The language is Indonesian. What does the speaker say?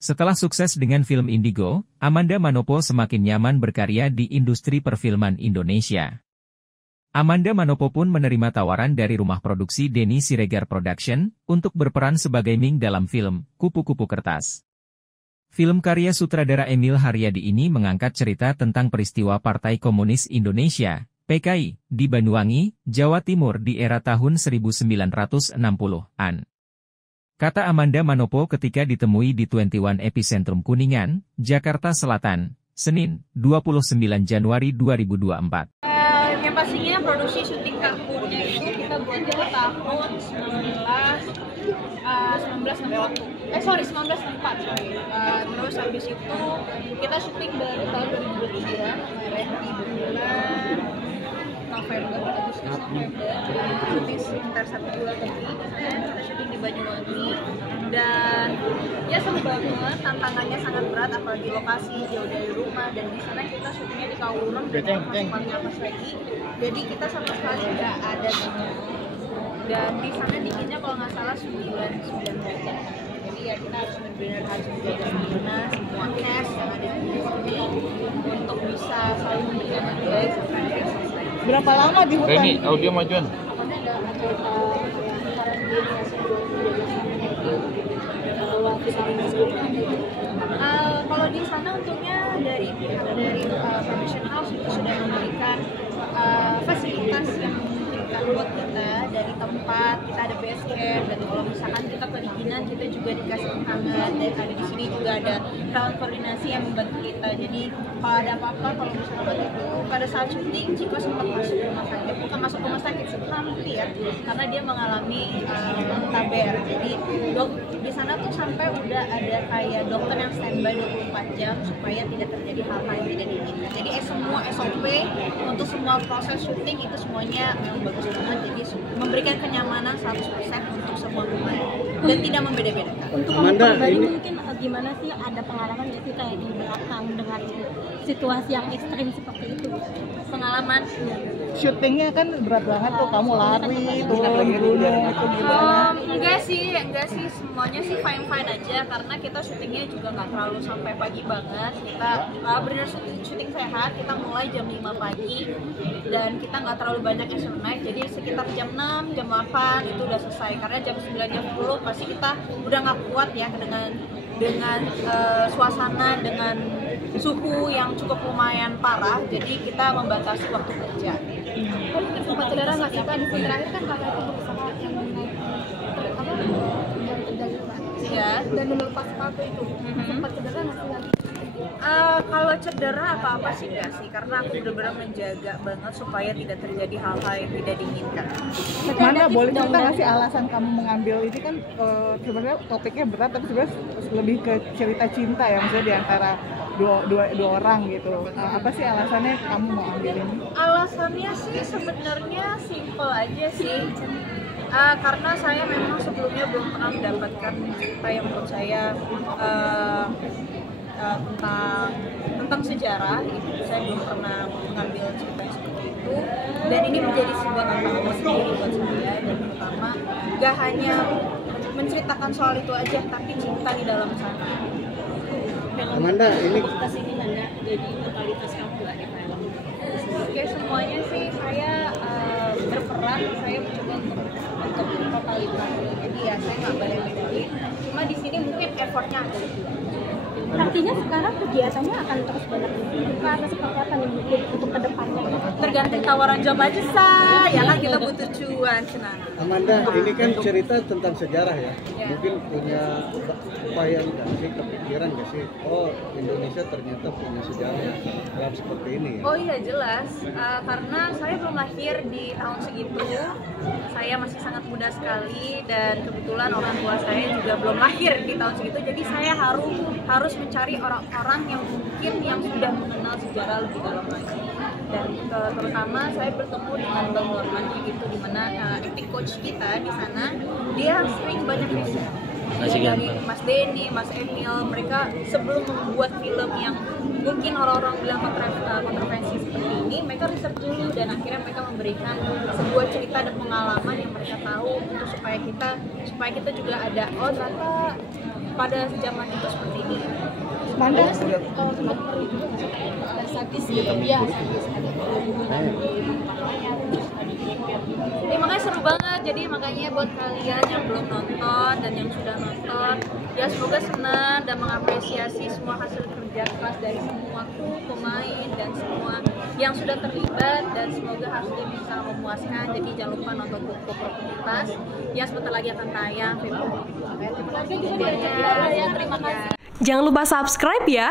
Setelah sukses dengan film Indigo, Amanda Manopo semakin nyaman berkarya di industri perfilman Indonesia. Amanda Manopo pun menerima tawaran dari rumah produksi Denny Siregar Production untuk berperan sebagai Ming dalam film Kupu-Kupu Kertas. Film karya sutradara Emil Haryadi ini mengangkat cerita tentang peristiwa Partai Komunis Indonesia, PKI, di Banyuwangi, Jawa Timur di era tahun 1960-an. Kata Amanda Manopo ketika ditemui di 21 Epicentrum Kuningan, Jakarta Selatan, Senin, 29 Januari 2024. Yang pastinya produksi syuting tahunnya itu kita buatnya tahun 1964. Terus habis itu kita syuting dari tahun 2023 kemarin di bulan November, Agustus November, syuting sekitar 1 bulan lebih. Kita syuting di Banyuwangi dan ya seru banget, tantangannya sangat berat apalagi lokasi jauh dari rumah, dan di sana kita syutingnya di Kawurung dan tempatnya pas lagi, jadi kita sama sekali nggak ada dingin, dan di sana dinginnya kalau nggak salah 9 derajat. Jadi ya kita harus benar-benar harus menjaga stamina semua cast yang ada di sini untuk bisa selalu memberikan yang terbaik sampai selesai. Berapa lama di hutan? Ini audio majuan. Kalau di sana untungnya dari pihak dari production house itu sudah memberikan fasilitas yang memungkinkan buat kita, dari tempat kita ada base camp, dan kalau misalkan kita kedinginan kita juga dikasih hangat, dan ada di sini juga ada ground koordinasi yang membantu kita. Jadi kalau ada apa-apa, kalau misalkan itu pada saat syuting Ciko sempat masuk rumah sakit, bukan masuk rumah sakit sih, hampir, karena dia mengalami taber. Jadi di sana tuh sampai udah ada kayak dokter yang standby 24 jam supaya tidak terjadi hal-hal yang tidak diinginkan. Jadi semua SOP untuk semua proses syuting itu semuanya bagus banget. Jadi memberikan kenyamanan 100% untuk semua pemain dan tidak membeda-bedakan. Untuk kamu pribadi mungkin gimana sih, ada pengalaman nggak sih kayak di belakang dengan situasi yang ekstrim seperti itu? Pengalaman? Syutingnya kan berat banget tuh, kamu lari, turun gunung, itu gimana? Enggak sih, semuanya sih fine aja, karena kita syutingnya juga nggak terlalu sampai pagi banget. Kita benar syuting sehat, kita mulai jam 5 pagi dan kita nggak terlalu banyak action night, jadi sekitar jam 6, jam 8 itu udah selesai, karena jam 9, jam 10 pasti kita udah nggak kuat ya dengan suasana, dengan suhu yang cukup lumayan parah, jadi kita membatasi waktu kerja. Kan mungkin sempat cedera nggak sih, kan di scene terakhir kan kakak itu berusaha yang naik yang terjadi Iya. dan melepas sepatu itu sempat cedera nggak sih lagi? Kalau cedera apa sih nggak sih, karena aku benar-benar menjaga banget supaya tidak terjadi hal-hal yang tidak diinginkan. Mana boleh cerita nggak sih alasan kamu mengambil ini, kan sebenarnya topiknya berat tapi sebenarnya lebih ke cerita cinta ya, maksudnya di antara dua orang gitu. Apa sih alasannya kamu mau ambil ini? Alasannya sih sebenarnya simple aja sih. Karena saya memang sebelumnya belum pernah mendapatkan cerita yang menurut saya tentang sejarah gitu. Saya belum pernah mengambil cerita seperti itu, dan ini menjadi sebuah tantangan tersendiri buat saya, dan terutama gak hanya menceritakan soal itu aja, tapi cinta di dalam sana. Amanda, ini Ini nanya jadi totalitas kamu nggak di film? Oke, semuanya sih saya berperan, saya mencoba untuk totalitas. Jadi ya saya nggak beda-bedain. Cuma di sini mungkin effortnya ada lebih. Artinya sekarang kegiatannya akan terus banyak dibuka atau seperti apa nih mungkin untuk kedepannya? Tergantung tawaran job aja sah, ya kan kita butuh cuan, senang. Amanda, ini kan cerita tentang sejarah ya. Ya. Mungkin punya upaya nggak sih, kepikiran nggak sih? Oh, Indonesia ternyata punya sejarah yang seperti ini ya. Oh iya jelas, karena saya belum lahir di tahun segitu, saya masih sangat muda sekali, dan kebetulan orang tua saya juga belum lahir di tahun segitu, jadi saya harus mencari orang-orang yang mungkin yang sudah mengenal sejarah lebih dalam lagi. Dan terutama saya bertemu dengan Bang Norman gitu, di mana acting coach kita di sana, dia sering banyak riset. Dari Mas Denny, Mas Emil, mereka sebelum membuat film yang mungkin orang-orang bilang kontroversi seperti ini, mereka riset dulu dan akhirnya mereka memberikan sebuah cerita dan pengalaman yang mereka tahu, untuk supaya kita juga ada, oh ternyata pada zaman itu seperti ini. Manda Sadis gitu ya. Ya, makanya seru banget. Jadi makanya buat kalian yang belum nonton dan yang sudah nonton, ya semoga senang dan mengapresiasi semua hasil kerja keras dari semua kru, pemain dan semua yang sudah terlibat, dan semoga hasilnya bisa memuaskan. Jadi jangan lupa nonton Koko Oportunitas yang sebentar lagi akan tayang Februari. Terima kasih. Terima kasih. Jangan lupa subscribe ya.